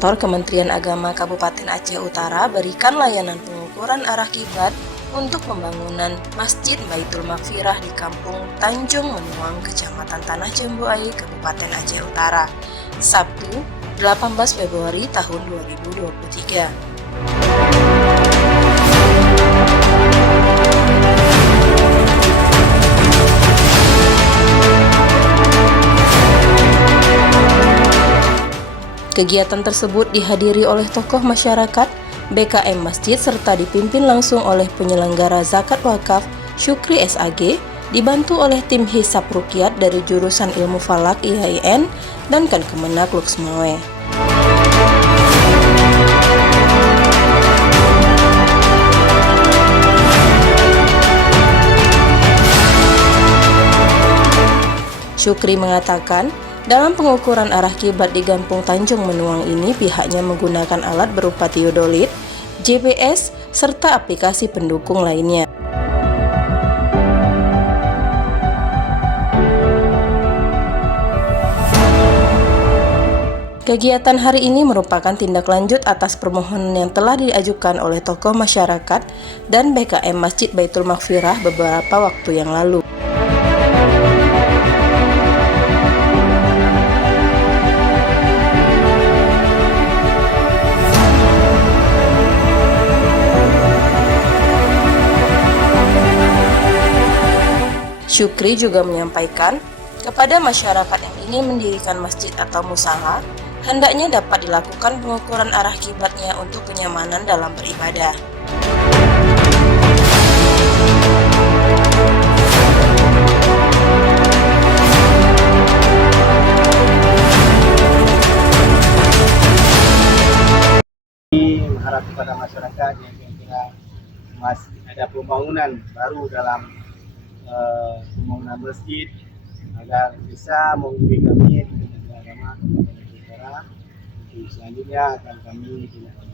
Kantor Kementerian Agama Kabupaten Aceh Utara berikan layanan pengukuran arah kiblat untuk pembangunan Masjid Baitul Maghfirah di Kampung Tanjung Menuang, Kecamatan Tanah Jambu Ai, Kabupaten Aceh Utara, Sabtu 18 Februari tahun 2023. Kegiatan tersebut dihadiri oleh tokoh masyarakat, BKM Masjid serta dipimpin langsung oleh penyelenggara zakat wakaf Syukri SAG, dibantu oleh tim Hisab Ruqyat dari jurusan Ilmu Falak IAIN dan Kemenak Luxmawe. Syukri mengatakan, dalam pengukuran arah kiblat di Kampung Tanjung Menuang ini pihaknya menggunakan alat berupa teodolit, GPS, serta aplikasi pendukung lainnya. Kegiatan hari ini merupakan tindak lanjut atas permohonan yang telah diajukan oleh tokoh masyarakat dan BKM Masjid Baitul Maghfirah beberapa waktu yang lalu. Syukri juga menyampaikan kepada masyarakat yang ingin mendirikan masjid atau musala, hendaknya dapat dilakukan pengukuran arah kiblatnya untuk kenyamanan dalam beribadah. Mengharap kepada masyarakat yang kira-kira masih ada pembangunan baru dalam pembangunan masjid agar bisa menghubungi kami di Kementerian Agama Kabupaten Aceh Utara. Selanjutnya akan kami tindak lanjuti.